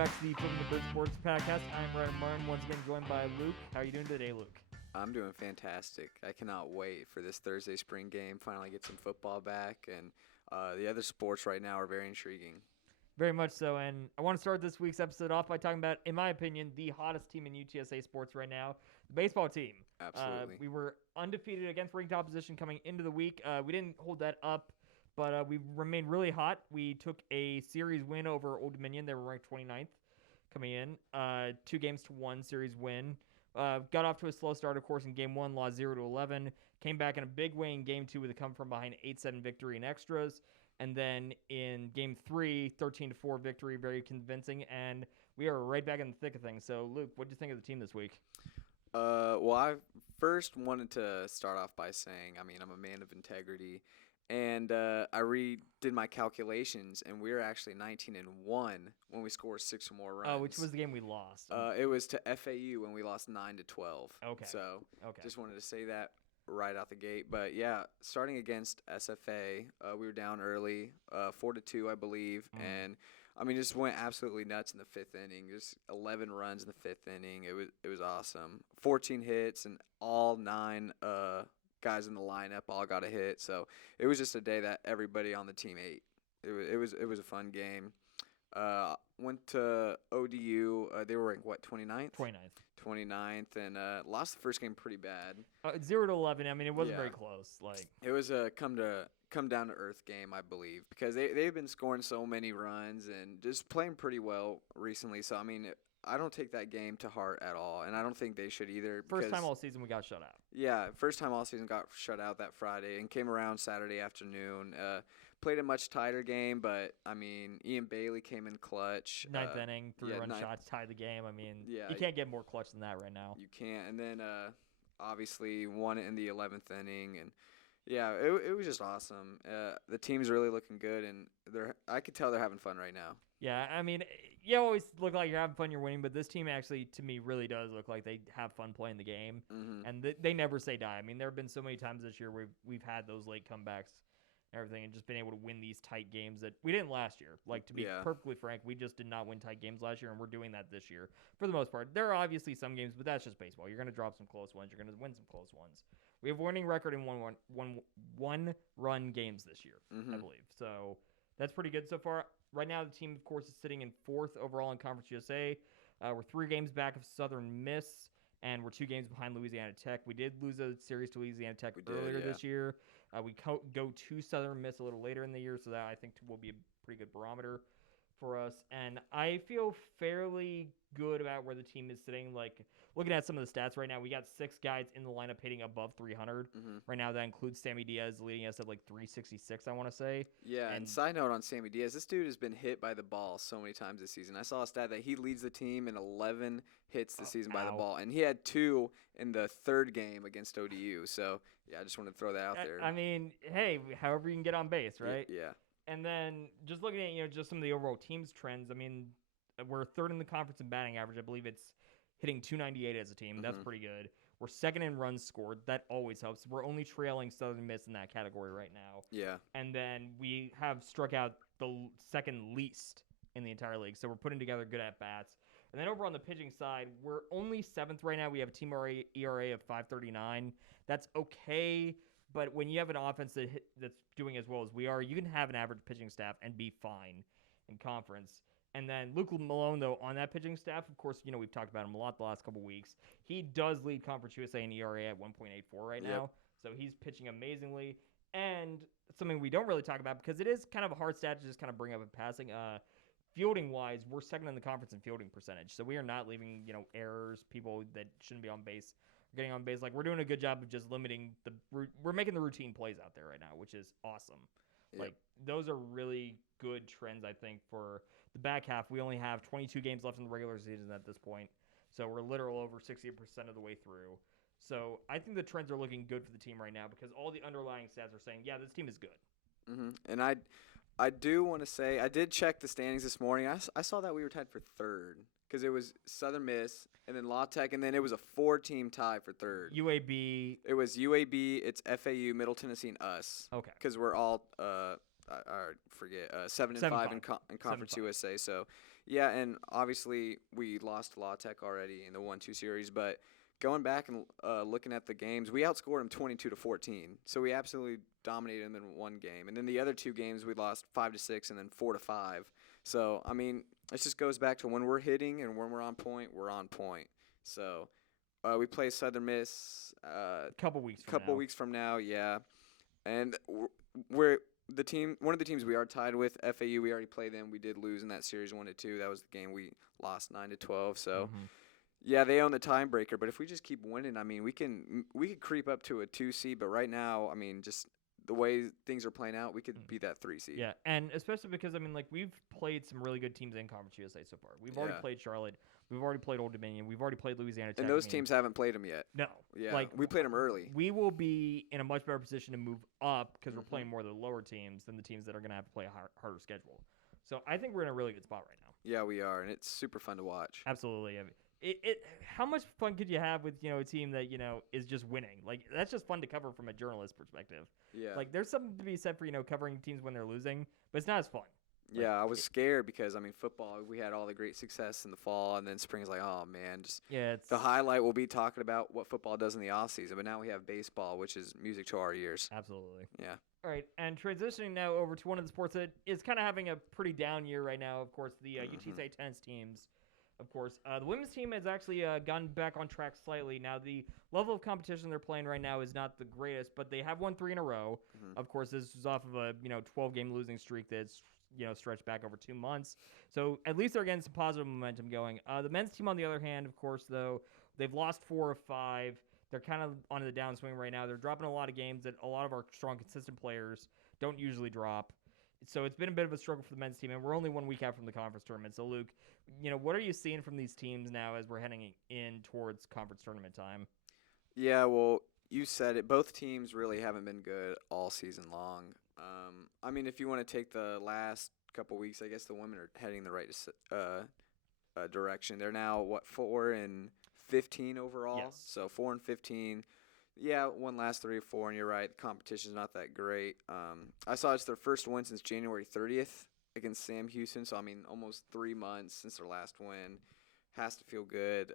back to the Flipping the Bird Sports Podcast. I'm Ryder Martin, once again joined by Luke. How are you doing today, Luke? I'm doing fantastic. I cannot wait for this Thursday spring game. Finally get some football back, and the other sports right now are very intriguing. Very much so, and I want to start this week's episode off by talking about, in my opinion, the hottest team in UTSA sports right now, the baseball team. Absolutely. We were undefeated against ranked opposition coming into the week. We didn't hold that up, but we remained really hot. We took a series win over Old Dominion. They were ranked 29th coming in. 2-1 series win. Got off to a slow start, of course, in Game 1, lost 0-11. Came back in a big way in Game 2 with a come-from-behind 8-7 victory in extras. And then in Game 3, 13-4 victory, very convincing. And we are right back in the thick of ththings. So, Luke, what did you think of the team this week? Well, I first wanted to start off by saying, I'm a man of integrity. And I redid my calculations, and we were actually 19-1 when we scored 6 or more runs. Oh, which was the game we lost? It was to FAU when we lost 9-12. Okay. So, just wanted to say that right out the gate. But, yeah, starting against SFA, we were down early, 4-2, I believe. And, just went absolutely nuts in the 5th inning. Just 11 runs in the 5th inning. It was awesome. 14 hits, and all 9 guys in the lineup all got a hit. So it was just a day that everybody on the team ate. It was a fun game. Went to ODU. They were ranked, 29th? 29th, and lost the first game pretty bad. 0-11. It wasn't very close. It was a come down to earth game, I believe, because they've been scoring so many runs and just playing pretty well recently. So I don't take that game to heart at all, and I don't think they should either. First time all season we got shut out. Yeah, first time all season got shut out that Friday and came around Saturday afternoon. Played a much tighter game, but, Ian Bailey came in clutch. 9th inning, 3-run shots, tied the game. You can't get more clutch than that right now. You can't. And then, obviously, won it in the 11th inning, and yeah, it was just awesome. The team's really looking good, and I could tell they're having fun right now. Yeah, you always look like you're having fun, you're winning, but this team actually, to me, really does look like they have fun playing the game, and they never say die. There have been so many times this year where we've had those late comebacks and everything, and just been able to win these tight games that we didn't last year. To be perfectly frank, we just did not win tight games last year, and we're doing that this year for the most part. There are obviously some games, but that's just baseball. You're going to drop some close ones. You're going to win some close ones. We have a winning record in one-run games this year, I believe. So that's pretty good so far. Right now, the team, of course, is sitting in 4th overall in Conference USA. We're 3 games back of Southern Miss, and we're 2 games behind Louisiana Tech. We did lose a series to Louisiana Tech earlier this year. We go to Southern Miss a little later in the year, so that I think will be a pretty good barometer for us. And I feel fairly good about where the team is sitting. Looking at some of the stats right now, we got 6 guys in the lineup hitting above 300. Right now, that includes Sammy Diaz leading us at 366, I want to say. Yeah, and side note on Sammy Diaz, this dude has been hit by the ball so many times this season. I saw a stat that he leads the team in 11 hits this season by the ball, and he had 2 in the 3rd game against ODU. So, yeah, I just wanted to throw that out there. Hey, however you can get on base, right? Yeah. And then just looking at, just some of the overall team's trends, we're 3rd in the conference in batting average. I believe it's hitting 298 as a team. That's pretty good. We're 2nd in runs scored. That always helps. We're only trailing Southern Miss in that category right now. Yeah. And then we have struck out the 2nd least in the entire league. So we're putting together good at-bats. And then over on the pitching side, we're only 7th right now. We have a team ERA of 5.39. That's okay. But when you have an offense that's doing as well as we are, you can have an average pitching staff and be fine in conference. And then Luke Malone, though, on that pitching staff, of course, we've talked about him a lot the last couple weeks. He does lead Conference USA in ERA at 1.84 right now. So he's pitching amazingly. And something we don't really talk about because it is kind of a hard stat to just kind of bring up in passing. Fielding-wise, we're 2nd in the conference in fielding percentage. So we are not leaving, errors, people that shouldn't be on base getting on base. We're doing a good job of just limiting we're making the routine plays out there right now, which is awesome. Yep. Those are really good trends, I think, for the back half. We only have 22 games left in the regular season at this point, so we're literally over 60% of the way through. So I think the trends are looking good for the team right now because all the underlying stats are saying, yeah, this team is good. And I do want to say, I did check the standings this morning. I saw that we were tied for 3rd. Because it was Southern Miss, and then La Tech, and then it was a 4-team tie for 3rd. UAB. It was UAB, it's FAU, Middle Tennessee, and us. Okay. Because we're all, 7-5 in Conference USA. So, Yeah, and obviously we lost to La Tech already in the 1-2 series, but going back and looking at the games, we outscored them 22-14. So we absolutely dominated them in one game, and then the other two games we lost 5-6 and then 4-5. So I mean, it just goes back to when we're hitting and when we're on point, we're on point. So we play Southern Miss Couple weeks from now, yeah, and we're the team. One of the teams we are tied with, FAU. We already played them. We did lose in that series 1-2. That was the game we lost 9-12. So. Mm-hmm. Yeah, they own the tiebreaker, but if we just keep winning, I mean, we could creep up to a 2 seed, but right now, I mean, just the way things are playing out, we could be that 3 seed. Yeah, and especially because, I mean, like, we've played some really good teams in Conference USA so far. We've already played Charlotte. We've already played Old Dominion. We've already played Louisiana Tech. And those teams haven't played them yet. No. Yeah, like, we played them early. We will be in a much better position to move up because we're playing more of the lower teams than the teams that are going to have to play a harder schedule. So I think we're in a really good spot right now. Yeah, we are, and it's super fun to watch. Absolutely. I mean, how much fun could you have with, a team that, is just winning? Like, that's just fun to cover from a journalist perspective. Yeah. Like, there's something to be said for, covering teams when they're losing, but it's not as fun. Yeah, I was scared because, I mean, football, we had all the great success in the fall, and then spring's like, oh, man, the highlight will be talking about what football does in the offseason, but now we have baseball, which is music to our ears. Absolutely. Yeah. All right, and transitioning now over to one of the sports that is kind of having a pretty down year right now, of course, the UTSA tennis teams. Of course, the women's team has actually gotten back on track slightly. Now, the level of competition they're playing right now is not the greatest, but they have won 3 in a row. Of course, this is off of a 12-game losing streak that's stretched back over 2 months. So at least they're getting some positive momentum going. The men's team, on the other hand, of course, though, they've lost 4 of 5. They're kind of on the downswing right now. They're dropping a lot of games that a lot of our strong, consistent players don't usually drop. So it's been a bit of a struggle for the men's team, and we're only 1 week out from the conference tournament. So, Luke, what are you seeing from these teams now as we're heading in towards conference tournament time? Yeah, well, you said it. Both teams really haven't been good all season long. I mean, if you want to take the last couple weeks, I guess the women are heading in the right direction. They're now, 4-15 overall? Yes. So 4-15. Yeah, won last 3 or 4, and you're right. The competition's not that great. I saw it's their first win since January 30th against Sam Houston. So, I mean, almost 3 months since their last win. Has to feel good.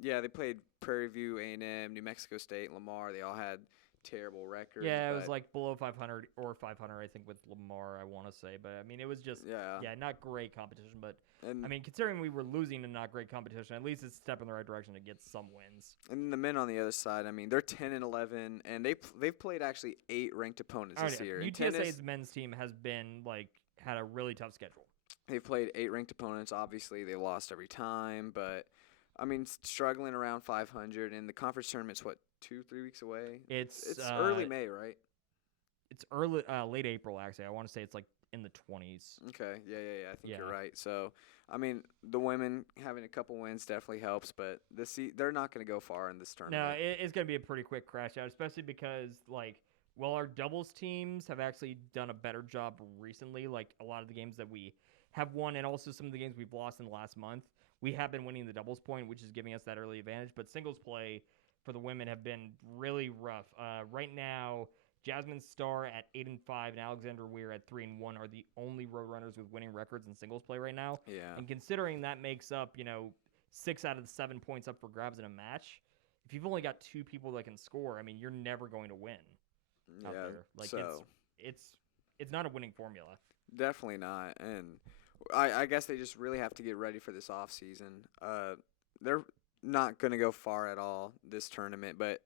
Yeah, they played Prairie View, A&M, New Mexico State, Lamar. They all had terrible records. Yeah, it was like below 500 or 500, I think, with Lamar, I want to say. But, I mean, it was just, not great competition. But, I mean, considering we were losing in not great competition, at least it's a step in the right direction to get some wins. And the men on the other side, I mean, they're 10-11, and they've played actually 8 ranked opponents this year. UTSA's men's team has been, had a really tough schedule. They've played 8 ranked opponents. Obviously, they lost every time, but I mean, struggling around 500, and the conference tournament's 2-3 weeks away. It's early May, right? It's early, late April actually. I want to say it's in the 20s. Okay, yeah. I think you're right. So, I mean, the women having a couple wins definitely helps, but they're not going to go far in this tournament. No, it's going to be a pretty quick crash out, especially because while our doubles teams have actually done a better job recently, a lot of the games that we have won and also some of the games we've lost in the last month, we have been winning the doubles point, which is giving us that early advantage. But singles play for the women have been really rough. Right now, Jasmine Starr at 8-5 and Alexandra Weir at 3-1 are the only roadrunners with winning records in singles play right now. Yeah. And considering that makes up, 6 out of the 7 points up for grabs in a match, if you've only got 2 people that can score, I mean, you're never going to win out there. It's not a winning formula. Definitely not. And I guess they just really have to get ready for this off season. They're not going to go far at all this tournament, but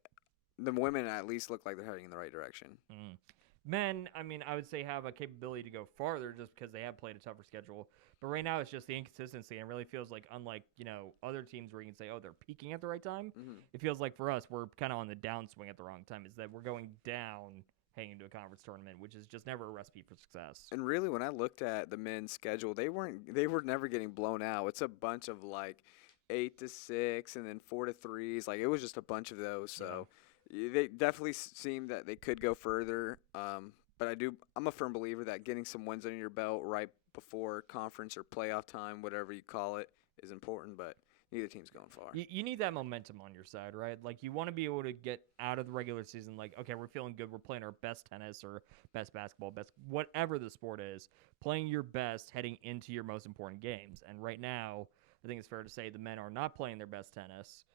the women at least look like they're heading in the right direction. Men, I mean, I would say have a capability to go farther just because they have played a tougher schedule. But right now it's just the inconsistency, and it really feels like unlike, other teams where you can say, oh, they're peaking at the right time. It feels like for us, we're kind of on the downswing at the wrong time. Is that we're going down heading into a conference tournament, which is just never a recipe for success. And really, when I looked at the men's schedule, they were never getting blown out. It's a bunch of 8-6 and then 4-3s. It was just a bunch of those. So they definitely seem that they could go further. But I'm a firm believer that getting some wins under your belt right before conference or playoff time, whatever you call it, is important. But neither team's going far. You need that momentum on your side, right? Like, you want to be able to get out of the regular season, like, okay, we're feeling good. We're playing our best tennis or best basketball, best whatever the sport is, playing your best heading into your most important games. And right now, I think it's fair to say the men are not playing their best tennis,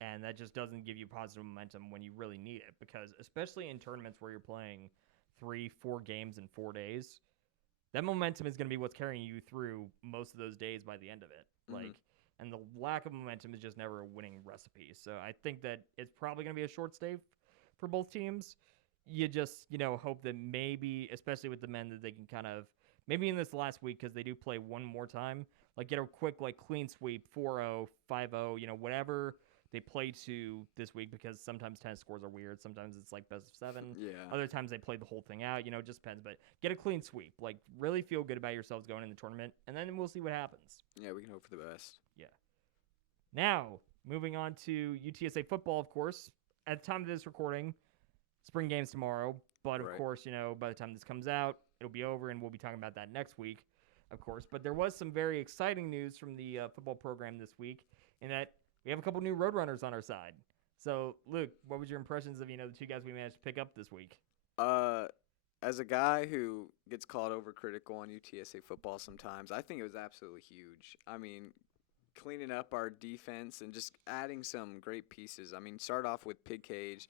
and that just doesn't give you positive momentum when you really need it. Because especially in tournaments where you're playing 3-4 games in 4 days, that momentum is going to be what's carrying you through most of those days by the end of it. Like, and the lack of momentum is just never a winning recipe. So I think that it's probably going to be a short stay for both teams. You just, hope that maybe, especially with the men, that they can kind of, maybe in this last week, because they do play one more time, like, get a quick, like, clean sweep, 4-0, 5-0, whatever they play to this week, because sometimes tennis scores are weird. Sometimes it's like best of 7. Yeah. Other times they play the whole thing out. It just depends. But get a clean sweep. Like, really feel good about yourselves going in the tournament, and then we'll see what happens. Yeah, we can hope for the best. Yeah. Now, moving on to UTSA football, of course. At the time of this recording, spring games tomorrow. But, of course, by the time this comes out, it'll be over, and we'll be talking about that next week, of course. But there was some very exciting news from the football program this week in that we have a couple new Roadrunners on our side. So, Luke, what was your impressions of, the 2 guys we managed to pick up this week? As a guy who gets called overcritical on UTSA football sometimes, I think it was absolutely huge. I mean, cleaning up our defense and just adding some great pieces. I mean, start off with Pig Cage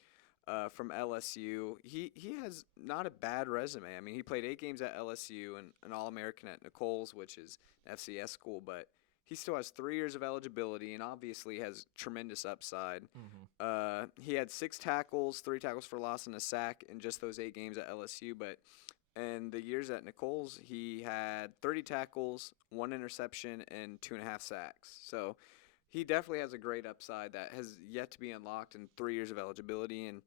from LSU. He has not a bad resume. I mean, he played 8 games at LSU and an All-American at Nichols, which is an FCS school, but he still has 3 years of eligibility and obviously has tremendous upside. He had 6 tackles, 3 tackles for loss, and a sack in just those 8 games at LSU. But in the years at Nichols, he had 30 tackles, 1 interception, and 2.5 sacks. So he definitely has a great upside that has yet to be unlocked in 3 years of eligibility. And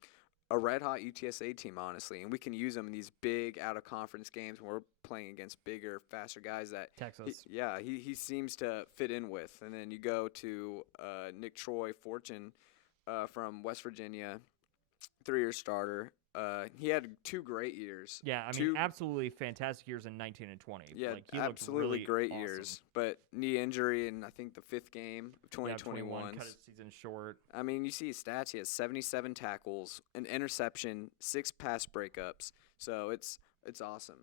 a red-hot UTSA team, honestly. And we can use him in these big out-of-conference games when we're playing against bigger, faster guys that Texas. He seems to fit in with. And then you go to Nick Troy Fortune from West Virginia, 3-year starter. He had 2 great years. Yeah, I mean, absolutely fantastic years in 19 and 20. Yeah, like, he absolutely really great awesome. years. But knee injury in, I think, the 5th game of 2021. Cut his season short. I mean, you see his stats. He has 77 tackles, an interception, 6 pass breakups. So it's awesome.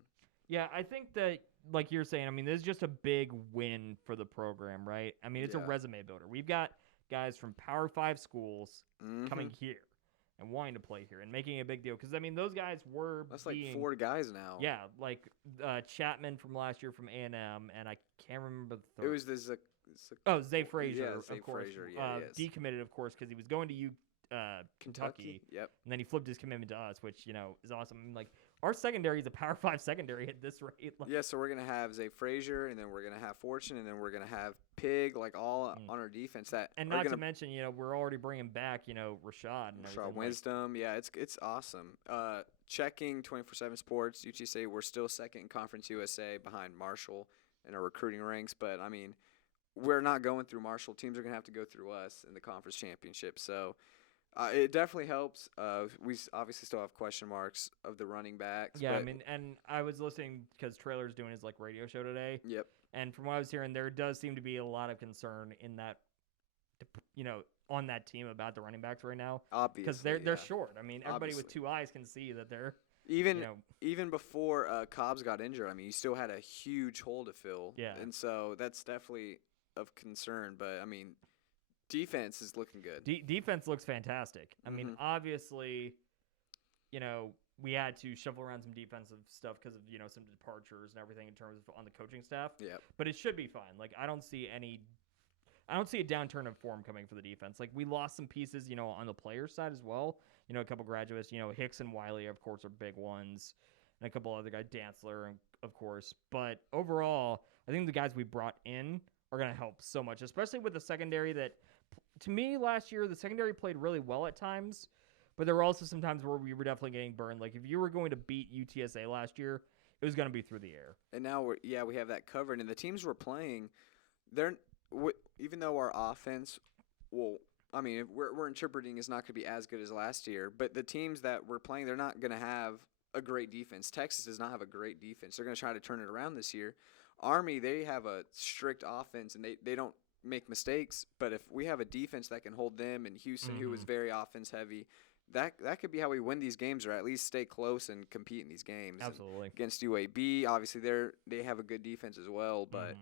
Yeah, I think that, like you're saying, I mean, this is just a big win for the program, right? I mean, it's a resume builder. We've got guys from Power 5 schools coming here and wanting to play here and making a big deal. Because, I mean, those guys were That's like 4 guys now. Yeah, like Chapman from last year from A&M, and I can't remember the third. It was this. Zay Frazier, yeah, of course. Frazier, yeah, decommitted, of course, because he was going to Kentucky. Yep. And then he flipped his commitment to us, which, is awesome. I mean, like, our secondary is a Power 5 secondary at this rate. Like, yeah, so we're going to have Zay Frazier, and then we're going to have Fortune, and then we're going to have Pig, like, all on our defense. And not to mention, we're already bringing back, Rashad. And Rashad Wisdom. Yeah, it's awesome. Checking 24/7 Sports, UTSA, we're still second in Conference USA behind Marshall in our recruiting ranks. But, I mean, we're not going through Marshall. Teams are going to have to go through us in the conference championship. So it definitely helps. We obviously still have question marks of the running backs. Yeah, I mean, and I was listening because Trailer's doing his radio show today. Yep. And from what I was hearing, there does seem to be a lot of concern in that, on that team about the running backs right now. Obviously, because they're short. I mean, everybody with 2 eyes can see that they're even before Cobbs got injured. I mean, he still had a huge hole to fill. Yeah. And so that's definitely of concern. But I mean, defense is looking good. Defense looks fantastic. I mean, obviously, we had to shuffle around some defensive stuff because of, some departures and everything in terms of on the coaching staff. Yeah. But it should be fine. Like, I don't see a downturn of form coming for the defense. Like, we lost some pieces, on the player side as well. A couple graduates, Hicks and Wiley, of course, are big ones. And a couple other guys, Dantzler, of course. But overall, I think the guys we brought in are going to help so much, especially with the secondary that, to me, last year, the secondary played really well at times. But there were also some times where we were definitely getting burned. Like, if you were going to beat UTSA last year, it was going to be through the air. And now, we have that covered. And the teams we're playing, even though our offense we're interpreting is not going to be as good as last year, but the teams that we're playing, they're not going to have a great defense. Texas does not have a great defense. They're going to try to turn it around this year. Army, they have a strict offense, and they don't make mistakes, but if we have a defense that can hold them, and Houston, who was very offense heavy, that could be how we win these games, or at least stay close and compete in these games. Absolutely. And against UAB, obviously they have a good defense as well, but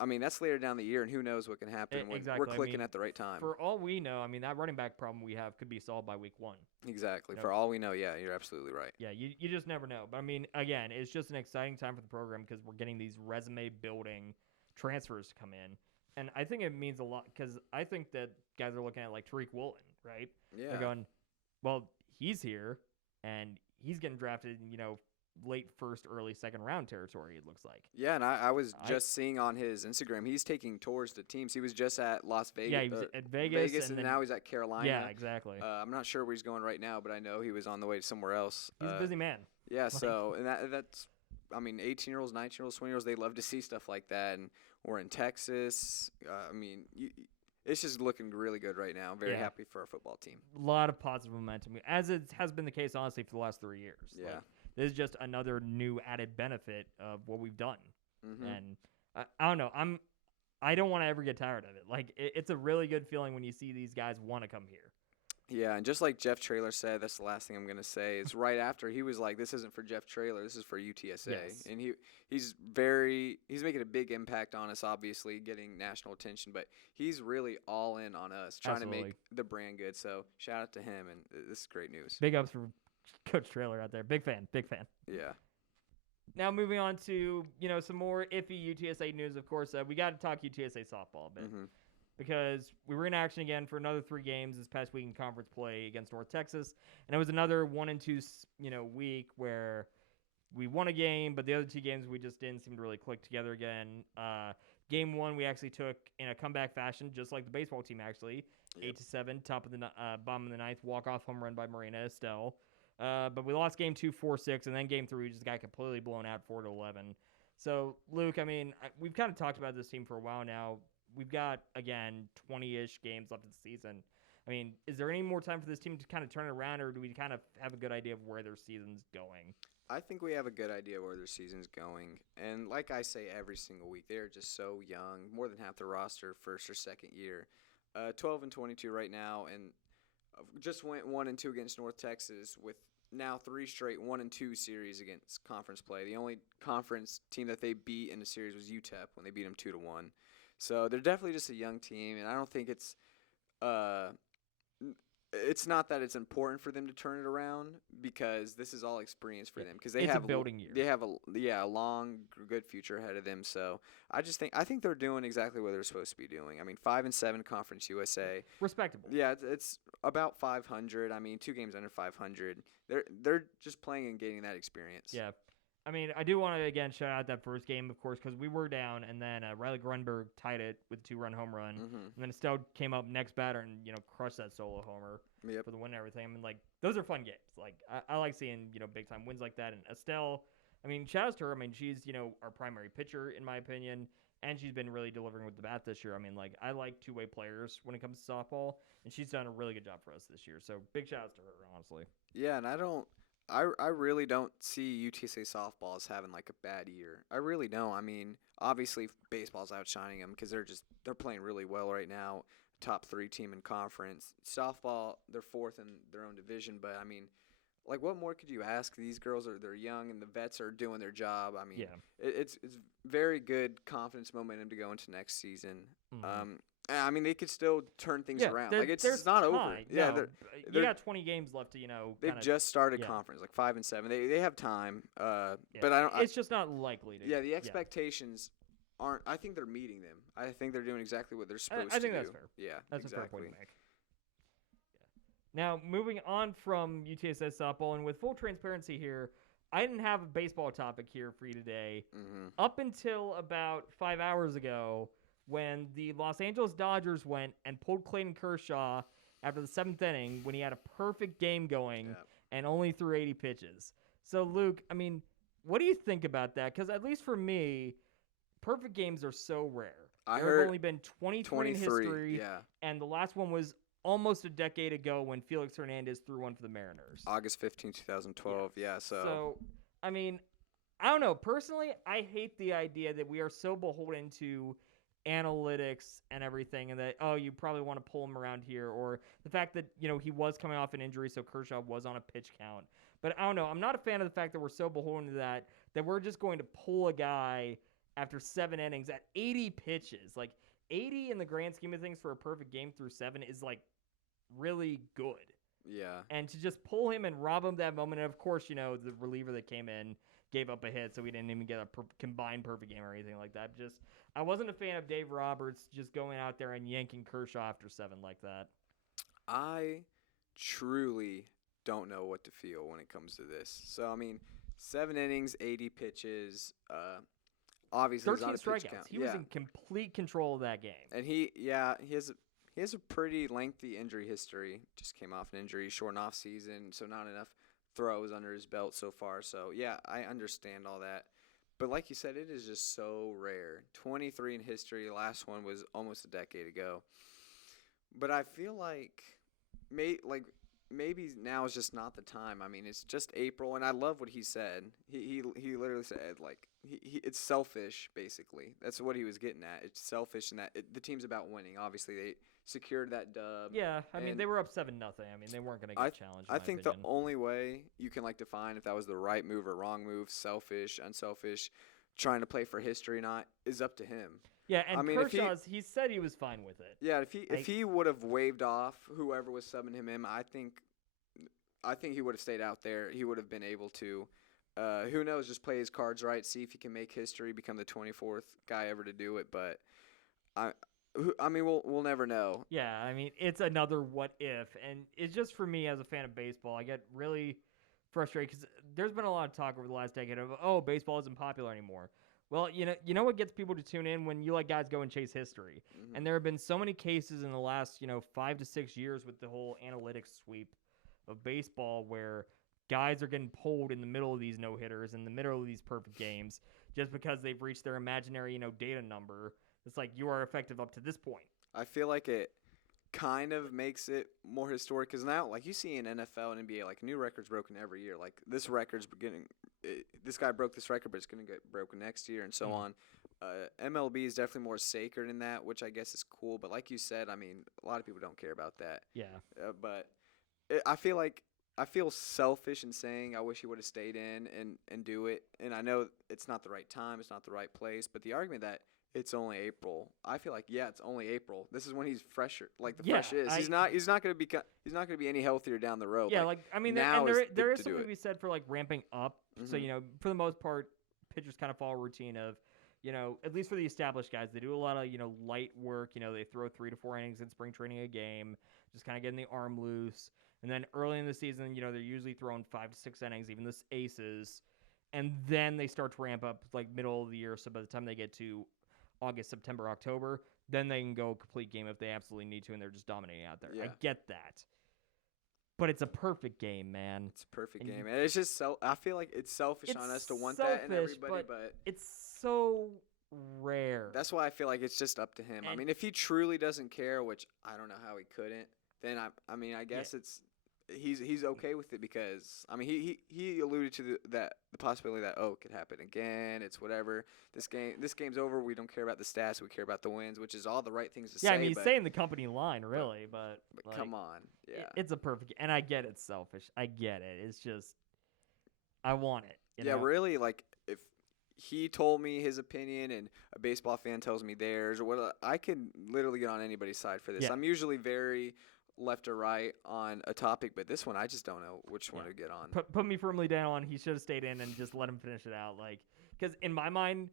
I mean, that's later down the year, and who knows what can happen when we're clicking at the right time. For all we know, I mean, that running back problem we have could be solved by week 1. Exactly. For all we know, yeah, you're absolutely right. Yeah, you just never know. But, I mean, again, it's just an exciting time for the program because we're getting these resume-building transfers to come in. And I think it means a lot because I think that guys are looking at, like, Tariq Woolen, right? Yeah. They're going, well, he's here, and he's getting drafted, late first, early second round territory, it looks like. Yeah, and I was just seeing on his Instagram, he's taking tours to teams. He was just at Las Vegas. Yeah, he was at Vegas. And now he's at Carolina. Yeah, exactly. I'm not sure where he's going right now, but I know he was on the way to somewhere else. He's a busy man. Yeah, so and that's, I mean, 18-year-olds, 19-year-olds, 20-year-olds, they love to see stuff like that. And we're in Texas. I mean, it's just looking really good right now. I'm very happy for our football team. A lot of positive momentum, as it has been the case, honestly, for the last 3 years. Yeah. This is just another new added benefit of what we've done. Mm-hmm. And I don't know. I don't want to ever get tired of it. Like, it's a really good feeling when you see these guys want to come here. Yeah, and just like Jeff Traylor said, that's the last thing I'm going to say, is right after he was like, this isn't for Jeff Traylor, this is for UTSA. Yes. And he's making a big impact on us, obviously, getting national attention, but he's really all in on us, trying to make the brand good. So shout out to him, and this is great news. Big ups for Coach Traylor out there. Big fan. Yeah. Now moving on to, some more iffy UTSA news, of course. We got to talk UTSA softball a bit. Mm-hmm. Because we were in action again for another 3 games this past week in conference play against North Texas. And it was another 1-2, week where we won a game, but the other 2 games we just didn't seem to really click together again. Game 1 we actually took in a comeback fashion, just like the baseball team actually. Yep. 8-7, top of the bottom of the 9th, walk-off home run by Marina Estelle. But we lost game 2, 4-6, and then game 3 we just got completely blown out 4-11. So, Luke, I mean, we've kind of talked about this team for a while now. We've got, again, 20-ish games left of the season. I mean, is there any more time for this team to kind of turn it around, or do we kind of have a good idea of where their season's going? I think we have a good idea where their season's going. And like I say every single week, they're just so young, more than half the roster first or second year. 12-22 right now, and just went 1-2 against North Texas with now 3 straight 1-2 series against conference play. The only conference team that they beat in the series was UTEP when they beat them 2-1. So they're definitely just a young team, and I don't think it's not that it's important for them to turn it around, because this is all experience for them, because they have a building year. They have a long, good future ahead of them. So I think they're doing exactly what they're supposed to be doing. I mean, 5-7 Conference USA, respectable. Yeah, it's about 500. I mean, 2 games under 500. They're just playing and gaining that experience. Yeah. I mean, I do want to, again, shout out that first game, of course, because we were down, and then Riley Grunberg tied it with a 2-run home run. Mm-hmm. And then Estelle came up next batter and, crushed that solo homer for the win and everything. I mean, like, those are fun games. Like, I like seeing, big-time wins like that. And Estelle, I mean, shout out to her. I mean, she's, our primary pitcher, in my opinion, and she's been really delivering with the bat this year. I mean, like, I like 2-way players when it comes to softball, and she's done a really good job for us this year. So, big shout-outs to her, honestly. Yeah, and I really don't see UTSA softball as having like a bad year. I really don't. I mean, obviously baseball's outshining them because they're playing really well right now. Top 3 team in conference. Softball, they're 4th in their own division, but I mean, like, what more could you ask? These girls they're young, and the vets are doing their job. I mean, it's very good confidence momentum to go into next season. Mm-hmm. I mean, they could still turn things around. Like, it's not over. Yeah, no, you got 20 games left to, They've just started conference, like 5-7. They have time. But I don't. It's just not likely to. Yeah, the expectations aren't. I think they're meeting them. I think they're doing exactly what they're supposed to do. I think that's fair. Yeah, that's exactly. a fair point to make. Yeah. Now, moving on from UTSA softball, and with full transparency here, I didn't have a baseball topic here for you today. Mm-hmm. Up until about 5 hours ago, when the Los Angeles Dodgers went and pulled Clayton Kershaw after the 7th inning when he had a perfect game going and only threw 80 pitches. So, Luke, I mean, what do you think about that? Because at least for me, perfect games are so rare. There have only been 23 in history, and the last one was almost a decade ago when Felix Hernandez threw one for the Mariners. August 15, 2012, So, I mean, I don't know. Personally, I hate the idea that we are so beholden to analytics and everything, and that, oh, you probably want to pull him around here, or the fact that, he was coming off an injury, so Kershaw was on a pitch count. But I don't know. I'm not a fan of the fact that we're so beholden to that we're just going to pull a guy after 7 innings at 80 pitches. Like, 80 in the grand scheme of things for a perfect game through 7 is, like, really good. Yeah. And to just pull him and rob him that moment, and of course, the reliever that came in gave up a hit, so we didn't even get a combined perfect game or anything like that. I wasn't a fan of Dave Roberts just going out there and yanking Kershaw after 7 like that. I truly don't know what to feel when it comes to this. So, I mean, 7 innings, 80 pitches, obviously 13 not a pitch strikeouts. count. He was in complete control of that game. And he has a pretty lengthy injury history. Just came off an injury, short off season, so not enough throws under his belt so far. So, yeah, I understand all that. But like you said, it is just so rare. 23 in history. Last one was almost a decade ago. But I feel like maybe now is just not the time. I mean, it's just April, and I love what he said. He literally said, like, it's selfish, basically. That's what he was getting at. It's selfish in that the team's about winning. Obviously, they secured that dub. Yeah, I mean, they were up 7-0. I mean, they weren't going to get challenged. I think the only way you can, like, define if that was the right move or wrong move, selfish, unselfish, trying to play for history or not, is up to him. Yeah, and Kershaw's, he said he was fine with it. Yeah, if he would have waved off whoever was subbing him in, I think he would have stayed out there. He would have been able to, who knows, just play his cards right, see if he can make history, become the 24th guy ever to do it. But I mean, we'll never know. Yeah, I mean, it's another what if, and it's just for me as a fan of baseball, I get really frustrated because there's been a lot of talk over the last decade of, baseball isn't popular anymore. Well, you know what gets people to tune in? When you let guys go and chase history. Mm-hmm. And there have been so many cases in the last, 5 to 6 years with the whole analytics sweep of baseball where guys are getting pulled in the middle of these no-hitters, in the middle of these perfect games, just because they've reached their imaginary, data number. It's like, you are effective up to this point. I feel like it kind of makes it more historic because now, like, you see in NFL and NBA, like, new records broken every year. Like, this record's this guy broke this record, but it's going to get broken next year and so on. MLB is definitely more sacred in that, which I guess is cool. But like you said, I mean, a lot of people don't care about that. Yeah. But I feel selfish in saying I wish he would have stayed in and do it. And I know it's not the right time, it's not the right place. But the argument that it's only April, I feel like it's only April. This is when he's fresher, like the fresh is. He's not going to be any healthier down the road. Yeah, like I mean, there is something to be said for like ramping up. Mm-hmm. So for the most part, pitchers kind of follow a routine of, at least for the established guys, they do a lot of light work. They throw 3 to 4 innings in spring training a game, just kind of getting the arm loose. And then early in the season, they're usually throwing 5 to 6 innings, even the aces, and then they start to ramp up like middle of the year. So by the time they get to August, September, October, then they can go a complete game if they absolutely need to, and they're just dominating out there. Yeah. I get that. But it's a perfect game, man. It's a perfect game. And it's just I feel like it's selfish on us to want that in everybody, but it's so rare. That's why I feel like it's just up to him. I mean, if he truly doesn't care, which I don't know how he couldn't, then I guess he's okay with it because he alluded to the possibility that it could happen again. It's whatever. This game's over. We don't care about the stats. We care about the wins, which is all the right things to say. Yeah, I mean, he's saying the company line, really, but like, come on, yeah, it's a perfect. And I get it's selfish. I get it. It's just I want it. Yeah, really. Like if he told me his opinion and a baseball fan tells me theirs, or what, I can literally get on anybody's side for this. Yeah. I'm usually very left or right on a topic, but this one I just don't know which one to get on. Put me firmly down on he should have stayed in and just let him finish it out. Like, because in my mind,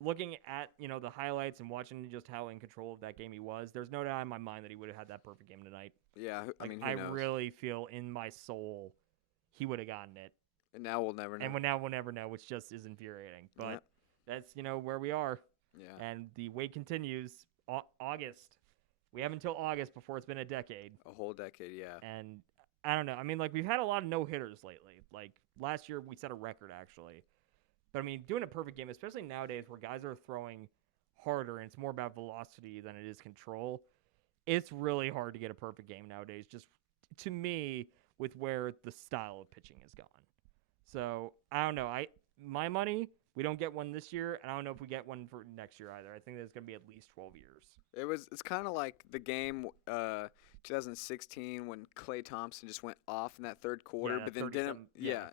looking at the highlights and watching just how in control of that game he was, there's no doubt in my mind that he would have had that perfect game tonight. Yeah, like, I mean, I really feel in my soul he would have gotten it. And now we'll never know. And now we'll never know, which just is infuriating. But that's where we are. Yeah. And the wait continues. August. We have until August before it's been a decade. A whole decade, yeah. And I don't know. I mean, like, we've had a lot of no-hitters lately. Like, last year we set a record, actually. But, I mean, doing a perfect game, especially nowadays where guys are throwing harder and it's more about velocity than it is control, it's really hard to get a perfect game nowadays, just to me, with where the style of pitching has gone. So, I don't know. My money, We don't get one this year, and I don't know if we get one for next year either. I think there's going to be at least 12 years. It's kind of like the game 2016 when Klay Thompson just went off in that third quarter, but then didn't.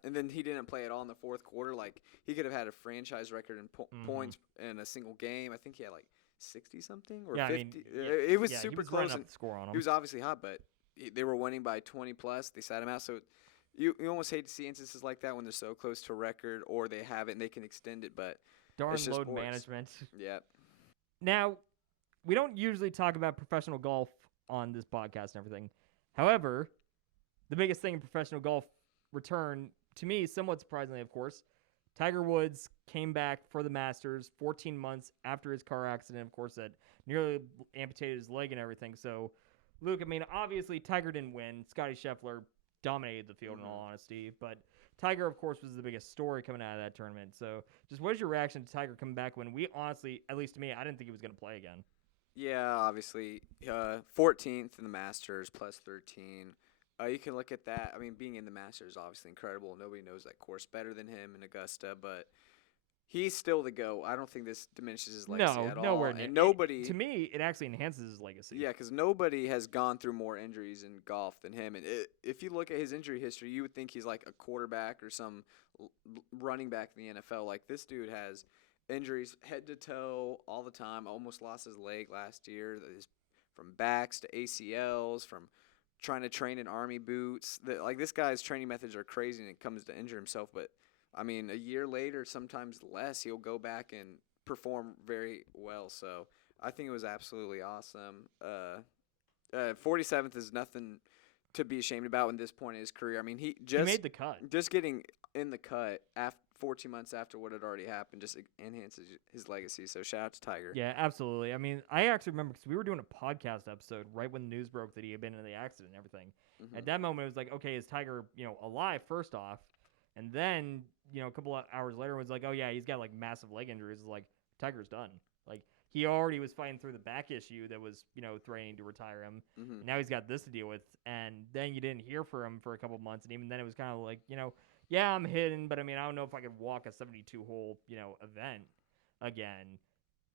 And then he didn't play at all in the fourth quarter. Like he could have had a franchise record in points in a single game. I think he had like 60 something or 50. I mean, it was super he was close. Up the score on him. He was obviously hot, but they were winning by 20 plus. They sat him out. So you almost hate to see instances like that when they're so close to a record or they have it and they can extend it. But darn load sports management. Yeah. Now, we don't usually talk about professional golf on this podcast and everything. However, the biggest thing in professional golf return, to me, somewhat surprisingly, of course, Tiger Woods came back for the Masters 14 months after his car accident, of course, that nearly amputated his leg and everything. So, Luke, I mean, obviously Tiger didn't win. Scotty Scheffler dominated the field in all honesty. But Tiger, of course, was the biggest story coming out of that tournament. So, just what is your reaction to Tiger coming back when we honestly, at least to me, I didn't think he was going to play again? Yeah, obviously, 14th in the Masters, plus 13. You can look at that. I mean, being in the Masters is obviously incredible. Nobody knows that course better than him in Augusta, but he's still the GOAT. I don't think this diminishes his legacy at all. Nowhere near. And nobody, to me, it actually enhances his legacy. Yeah, because nobody has gone through more injuries in golf than him. And if you look at his injury history, you would think he's like a quarterback or some running back in the NFL. Like, this dude has injuries head to toe all the time. Almost lost his leg last year. From backs to ACLs, from trying to train in army boots. Like, this guy's training methods are crazy and it comes to injure himself. But, I mean, a year later, sometimes less, he'll go back and perform very well. So I think it was absolutely awesome. 47th is nothing to be ashamed about in this point in his career. I mean, he made the cut. Just getting in the cut 14 months after what had already happened just enhances his legacy. So shout out to Tiger. Yeah, absolutely. I mean, I actually remember because we were doing a podcast episode right when the news broke that he had been in the accident and everything. Mm-hmm. At that moment, it was like, okay, is Tiger, alive first off? And then, a couple of hours later, it was like, oh yeah, he's got like massive leg injuries. It's like, Tiger's done. Like, he already was fighting through the back issue that was, threatening to retire him. Mm-hmm. Now he's got this to deal with. And then you didn't hear from him for a couple of months. And even then it was kind of like, yeah, I'm hitting, but I mean, I don't know if I could walk a 72-hole, event again.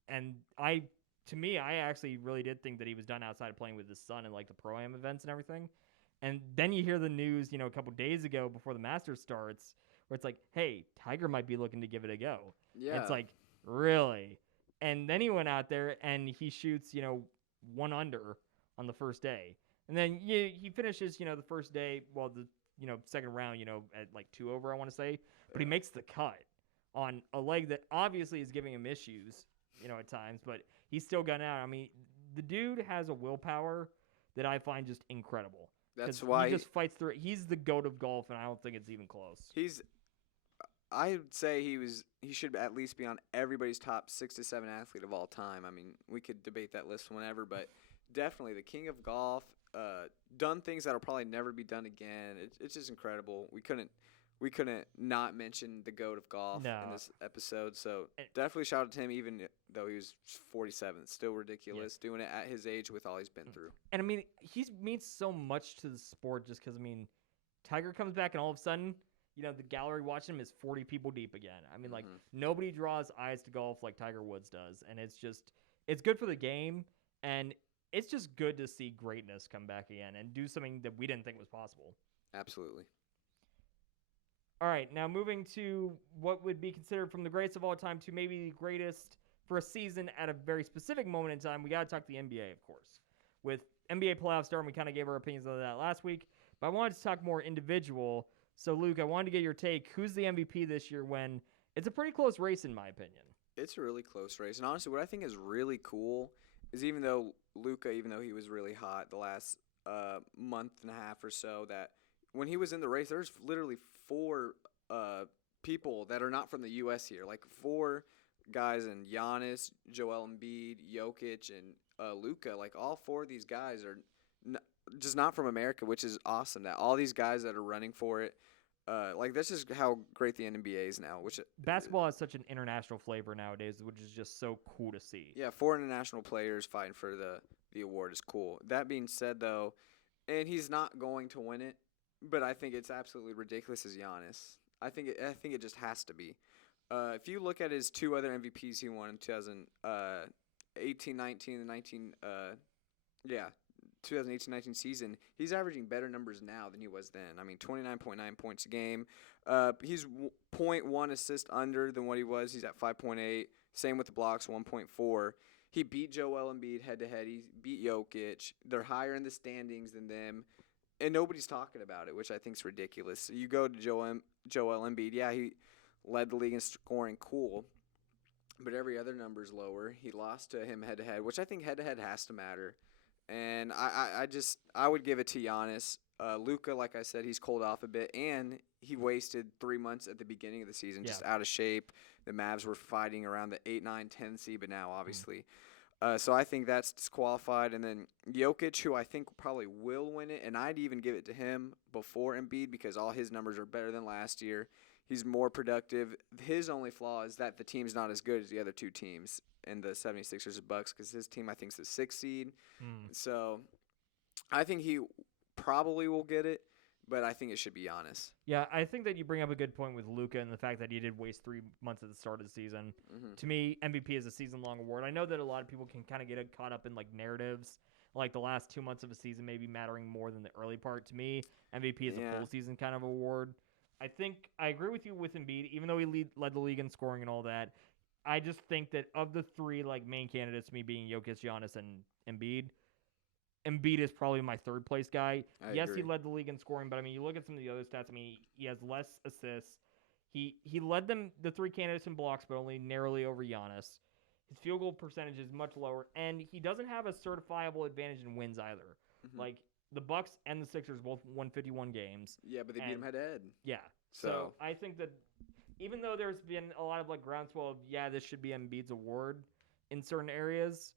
And to me, I actually really did think that he was done outside of playing with his son and like the Pro-Am events and everything. And then you hear the news, a couple days ago before the Masters starts, where it's like, hey, Tiger might be looking to give it a go. Yeah. It's like, really? And then he went out there and he shoots, 1 under on the first day. And then he finishes, the first day, the second round, at like 2 over, I want to say. But he makes the cut on a leg that obviously is giving him issues, at times. But he's still gunning out. I mean, the dude has a willpower that I find just incredible. That's why he just fights through it. He's the GOAT of golf, and I don't think it's even close. I would say he should at least be on everybody's top 6 to 7 athlete of all time. I mean, we could debate that list whenever, but definitely the king of golf. Done things that'll probably never be done again. It's just incredible. We couldn't not mention the GOAT of golf in this episode. So definitely shout out to him, even though he was 47. Still ridiculous doing it at his age with all he's been through. And I mean, he means so much to the sport just because, I mean, Tiger comes back and all of a sudden, the gallery watching him is 40 people deep again. I mean, like, nobody draws eyes to golf like Tiger Woods does. And it's good for the game. And it's just good to see greatness come back again and do something that we didn't think was possible. Absolutely. All right, now moving to what would be considered from the greatest of all time to maybe the greatest for a season at a very specific moment in time, we got to talk the NBA, of course. With NBA playoffs starting, we kind of gave our opinions on that last week, but I wanted to talk more individual. So, Luke, I wanted to get your take. Who's the MVP this year when it's a pretty close race, in my opinion? It's a really close race. And honestly, what I think is really cool is even though he was really hot the last month and a half or so, that when he was in the race, there's literally 4 people that are not from the U.S. here. Like 4 guys in Giannis, Joel Embiid, Jokic, and Luka. Like all 4 of these guys are just not from America, which is awesome. That all these guys that are running for it, like that's just how great the NBA is now. Which basketball has such an international flavor nowadays, which is just so cool to see. Yeah, 4 international players fighting for the award is cool. That being said, though, and he's not going to win it, but I think it's absolutely ridiculous as Giannis. I think it just has to be. If you look at his 2 other MVPs he won in 2018-19 and 2018-19 season, he's averaging better numbers now than he was then. I mean, 29.9 points a game. He's 0.1 assist under than what he was. He's at 5.8. Same with the blocks, 1.4. He beat Joel Embiid head-to-head. He beat Jokic. They're higher in the standings than them, and nobody's talking about it, which I think is ridiculous. So you go to Joel Embiid. Yeah, he led the league in scoring, cool, but every other number is lower. He lost to him head-to-head, which I think head-to-head has to matter. And I would give it to Giannis. Luka, like I said, he's cooled off a bit, and he wasted 3 months at the beginning of the season, just out of shape. The Mavs were fighting around the 8, 9, 10 seed, but now obviously. So I think that's disqualified. And then Jokic, who I think probably will win it, and I'd even give it to him before Embiid because all his numbers are better than last year. He's more productive. His only flaw is that the team's not as good as the other 2 teams in the 76ers and Bucks because his team, I think, is the 6th seed. So I think he probably will get it, but I think it should be Giannis. Yeah, I think that you bring up a good point with Luka and the fact that he did waste 3 months at the start of the season. To me, MVP is a season-long award. I know that a lot of people can kind of get caught up in like narratives, like the last 2 months of a season maybe mattering more than the early part. To me, MVP is a full season kind of award. I think I agree with you with Embiid, even though he led the league in scoring and all that. I just think that of the 3 like main candidates, me being Jokic, Giannis, and Embiid is probably my 3rd place guy. Yes, he led the league in scoring, but I mean, you look at some of the other stats. I mean, he has less assists. He led the 3 candidates in blocks, but only narrowly over Giannis. His field goal percentage is much lower, and he doesn't have a certifiable advantage in wins either. Like the Bucks and the Sixers both won 51 games. Yeah, but they beat him head-to-head. Yeah. So I think that even though there's been a lot of like groundswell of, this should be Embiid's award in certain areas,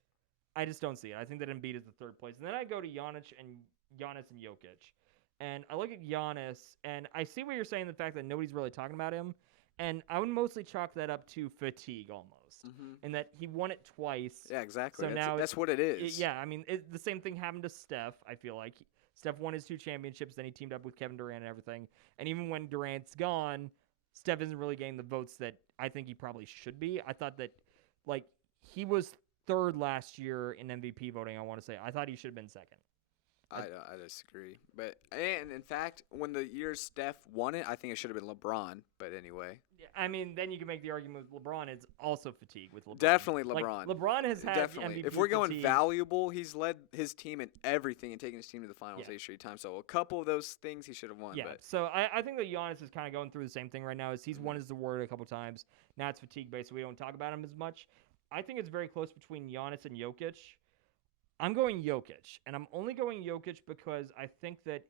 I just don't see it. I think that Embiid is the 3rd place. And then I go to Giannis and Jokic. And I look at Giannis, and I see what you're saying, the fact that nobody's really talking about him. And I would mostly chalk that up to fatigue almost. And that he won it twice. Yeah, exactly. So now that's what it is. I mean, the same thing happened to Steph, I feel like. Steph won his 2 championships, then he teamed up with Kevin Durant and everything. And even when Durant's gone, Steph isn't really getting the votes that I think he probably should be. I thought that, like, he was 3rd last year in MVP voting, I want to say. I thought he should have been 2nd. I disagree. And in fact, when the year Steph won it, I think it should have been LeBron. But anyway. I mean, then you can make the argument with LeBron. It's also fatigue with LeBron. Definitely LeBron. Like, LeBron has had definitely. MVP if we're going fatigue. valuable, he's led his team in everything and taken his team to the finals 8 straight times. So a couple of those things he should have won. Yeah. But. So I think that Giannis is kind of going through the same thing right now. Is he's won his award a couple times. Now it's fatigue based, so we don't talk about him as much. I think it's very close between Giannis and Jokic. I'm going Jokic, and I'm only going Jokic because I think that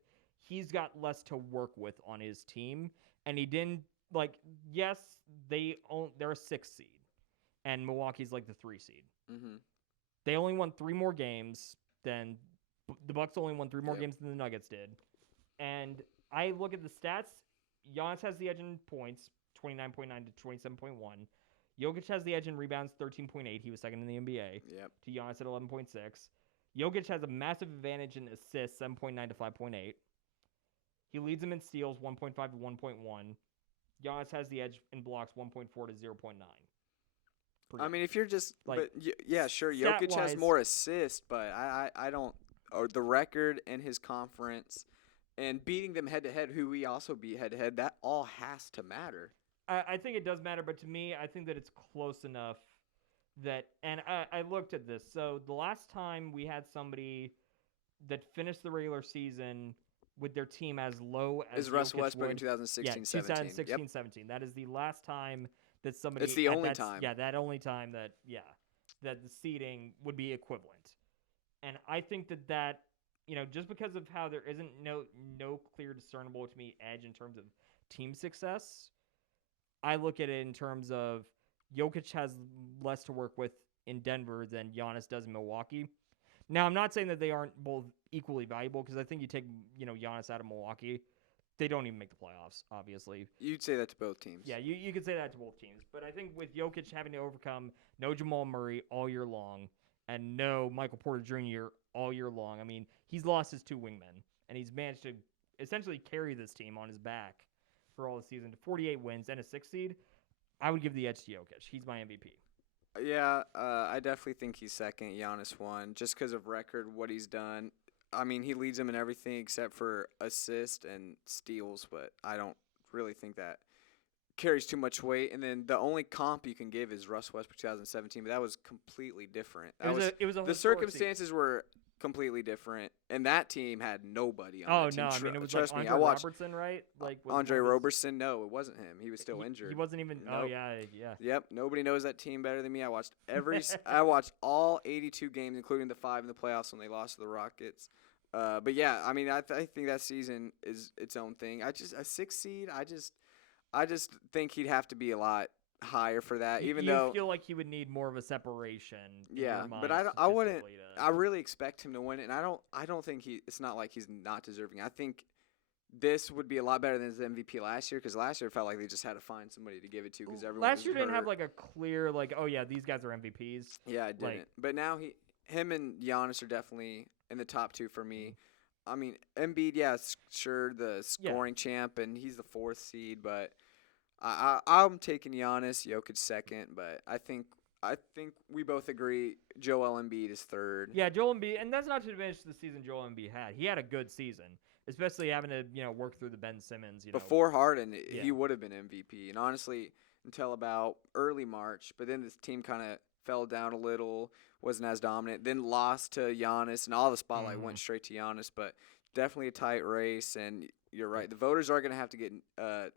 he's got less to work with on his team, and he didn't, like, yes, they're a 6th seed, and Milwaukee's like the 3 seed. They only won 3 more games than the Bucks only won 3 more games than the Nuggets did, and I look at the stats. Giannis has the edge in points, 29.9 to 27.1. Jokic has the edge in rebounds, 13.8. He was 2nd in the NBA. To Giannis at 11.6. Jokic has a massive advantage in assists, 7.9 to 5.8. He leads them in steals, 1.5 to 1.1. Giannis has the edge in blocks, 1.4 to 0.9. I mean, if you're just like, sure, Jokic has more assists, but I don't. Or the record in his conference and beating them head-to-head, who we also beat head-to-head, that all has to matter. I think it does matter, but to me, I think that it's close enough that, and I looked at this. So the last time we had somebody that finished the regular season with their team as low as is Russell Westbrook in 2016-17. 2016-17. That is the last time that somebody. It's the only time. Yeah, that only time that the seeding would be equivalent. And I think that just because of how there isn't no clear discernible to me edge in terms of team success. I look at it in terms of Jokic has less to work with in Denver than Giannis does in Milwaukee. Now, I'm not saying that they aren't both equally valuable because I think you take Giannis out of Milwaukee, they don't even make the playoffs, obviously. You'd say that to both teams. Yeah, you could say that to both teams. But I think with Jokic having to overcome no Jamal Murray all year long and no Michael Porter Jr. all year long, I mean, he's lost his 2 wingmen, and he's managed to essentially carry this team on his back for all the season to 48 wins and a 6th seed. I would give the edge to Jokic. He's my MVP. Yeah, I definitely think he's second. Giannis won just because of record, what he's done. I mean, he leads them in everything except for assists and steals, but I don't really think that carries too much weight. And then the only comp you can give is Russ Westbrook 2017, but that was completely different. It was a the circumstances were completely different, and that team had nobody on that team. I mean, it was Trust like me, Andre I watched Robertson, right? Like Andre Roberson. No, it wasn't him. He was still injured. He wasn't even. Nope. Oh yeah. Yep. Nobody knows that team better than me. I watched I watched all 82 games, including the 5 in the playoffs when they lost to the Rockets. But yeah, I mean, I think that season is its own thing. A 6 seed. I just think he'd have to be a lot higher for that. Even though you feel like he would need more of a separation. Yeah, but I wouldn't. I really expect him to win it, and I don't think it's not like he's not deserving. I think this would be a lot better than his MVP last year, because last year it felt like they just had to find somebody to give it to because everyone. Last year didn't hurt. have like a clear like, oh yeah, these guys are MVPs. Yeah, it didn't. But now him and Giannis are definitely in the top 2 for me. I mean, Embiid, yeah, sure, the scoring champ, and he's the 4th seed, but I'm taking Giannis, Jokic second, but I think we both agree Joel Embiid is 3rd. Yeah, Joel Embiid, and that's not to diminish the season Joel Embiid had. He had a good season, especially having to work through the Ben Simmons. Before Harden, he would have been MVP, and honestly, until about early March. But then this team kind of fell down a little, wasn't as dominant. Then lost to Giannis, and all the spotlight went straight to Giannis. But definitely a tight race, and you're right. The voters are going to have to get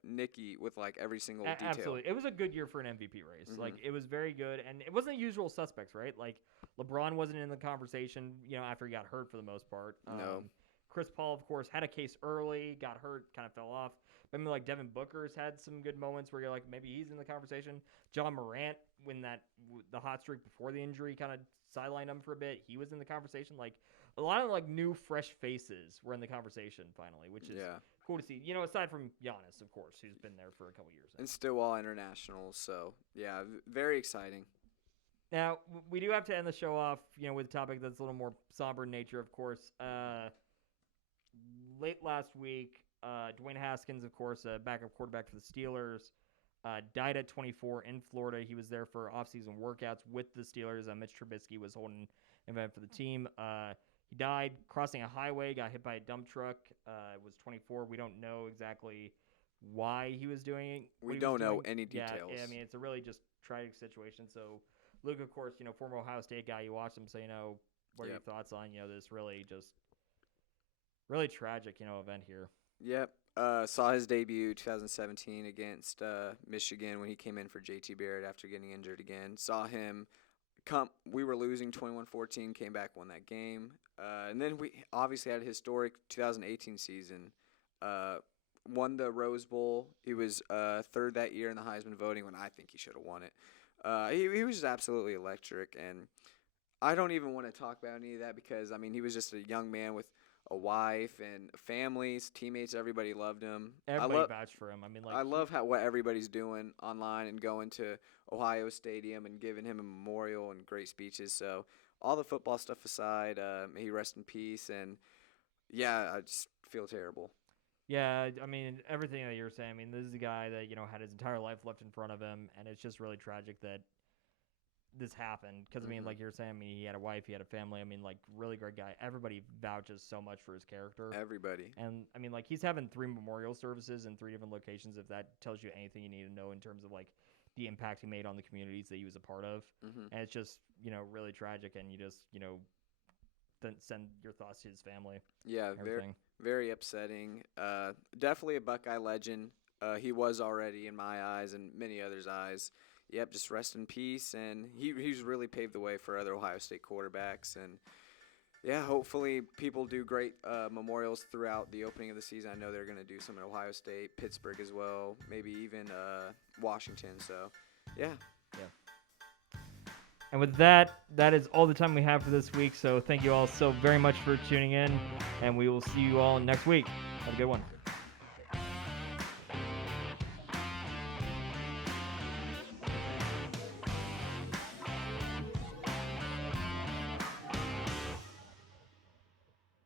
Nicky with like every single detail. Absolutely. It was a good year for an MVP race. Like, it was very good, and it wasn't the usual suspects, right? Like, LeBron wasn't in the conversation, after he got hurt for the most part. No. Chris Paul, of course, had a case early, got hurt, kind of fell off. But I mean, like, Devin Booker's had some good moments where you're like, maybe he's in the conversation. John Morant, when the hot streak before the injury kind of sidelined him for a bit, he was in the conversation. Like, a lot of like new, fresh faces were in the conversation finally, which is cool to see. Aside from Giannis, of course, who's been there for a couple years now. And still all internationals, so yeah, very exciting. Now, we do have to end the show off, with a topic that's a little more somber in nature, of course. Late last week, Dwayne Haskins, of course, backup quarterback for the Steelers, died at 24 in Florida. He was there for off-season workouts with the Steelers. Mitch Trubisky was holding an event for the team. He died crossing a highway, got hit by a dump truck. Was 24. We don't know exactly why he was doing it. We don't know any details. Yeah, I mean, it's a really just tragic situation. So, Luke, of course, former Ohio State guy, you watched him, so what are your thoughts on this really tragic event here? Yep. Saw his debut 2017 against Michigan when he came in for JT Barrett after getting injured again. Saw him we were losing 21-14, came back, won that game. And then we obviously had a historic 2018 season. Won the Rose Bowl. He was 3rd that year in the Heisman voting when I think he should have won it. He was just absolutely electric, and I don't even want to talk about any of that because, I mean, he was just a young man with a wife and families, teammates, everybody loved him. Everybody vouched for him. I mean, I love what everybody's doing online and going to Ohio Stadium and giving him a memorial and great speeches. So all the football stuff aside, may he rest in peace. And yeah, I just feel terrible. Yeah, I mean, everything that you're saying. I mean, this is a guy that had his entire life left in front of him, and it's just really tragic that this happened. Because I mean, like you're saying, I mean, he had a wife, he had a family. I mean, like, really great guy. Everybody vouches so much for his character. Everybody. And I mean, like, he's having 3 memorial services in 3 different locations. If that tells you anything you need to know in terms of like the impact he made on the communities that he was a part of, and it's just really tragic. And you just then send your thoughts to his family. Yeah, very upsetting. Definitely a Buckeye legend. He was already in my eyes and many others' eyes. Yep, just rest in peace. And he's really paved the way for other Ohio State quarterbacks. And, yeah, hopefully people do great memorials throughout the opening of the season. I know they're going to do some at Ohio State, Pittsburgh as well, maybe even Washington. So, yeah. And with that is all the time we have for this week. So thank you all so very much for tuning in, and we will see you all next week. Have a good one.